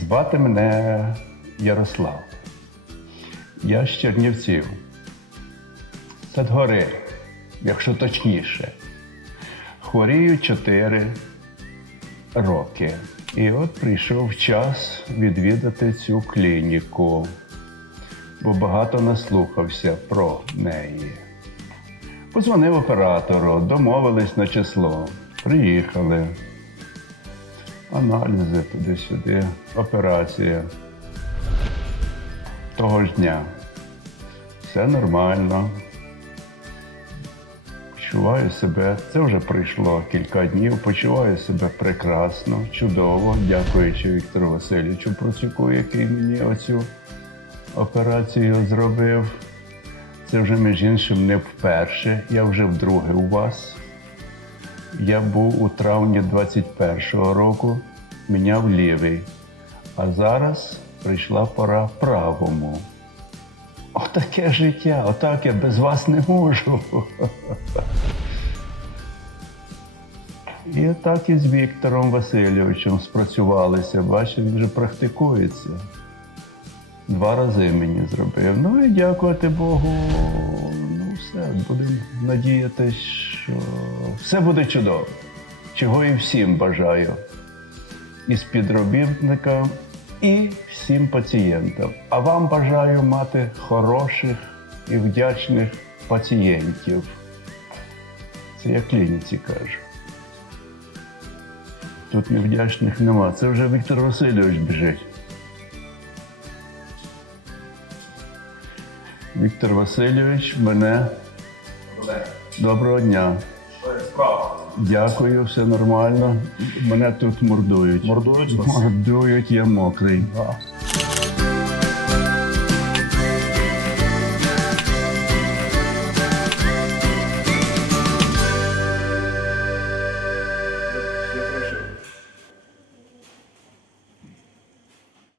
Звати мене Ярослав. Я з Чернівців. Садгори, якщо точніше. Хворію 4 роки. І от прийшов час відвідати цю клініку, бо багато наслухався про неї. Позвонив оператору, домовились на число. Приїхали. Аналізи туди-сюди, операція. Того ж дня. Все нормально. Почуваю себе, це вже пройшло кілька днів, почуваю себе прекрасно, чудово, дякуючи Віктору Васильовичу Процюку, який мені оцю операцію зробив. Це вже, між іншим, не вперше, я вже вдруге у вас. Я був у травні 21-го року, міняв лівий, а зараз прийшла пора правому. Отаке життя, отак я без вас не можу. І так і з Віктором Васильовичем спрацювалися. Бачите, він вже практикується. Два рази мені зробив. Ну і дякувати Богу. Ну, все, будемо надіятися, що все буде чудово. Чого і всім бажаю. І співробітникам, і всім пацієнтам. А вам бажаю мати хороших і вдячних пацієнтів. Це я клініці кажу. Тут невдячних нема. Це вже Віктор Васильович біжить. Віктор Васильович, мене доброго дня. Дякую, все нормально. Мене тут мордують. Мордують вас? Мордують, я мокрий.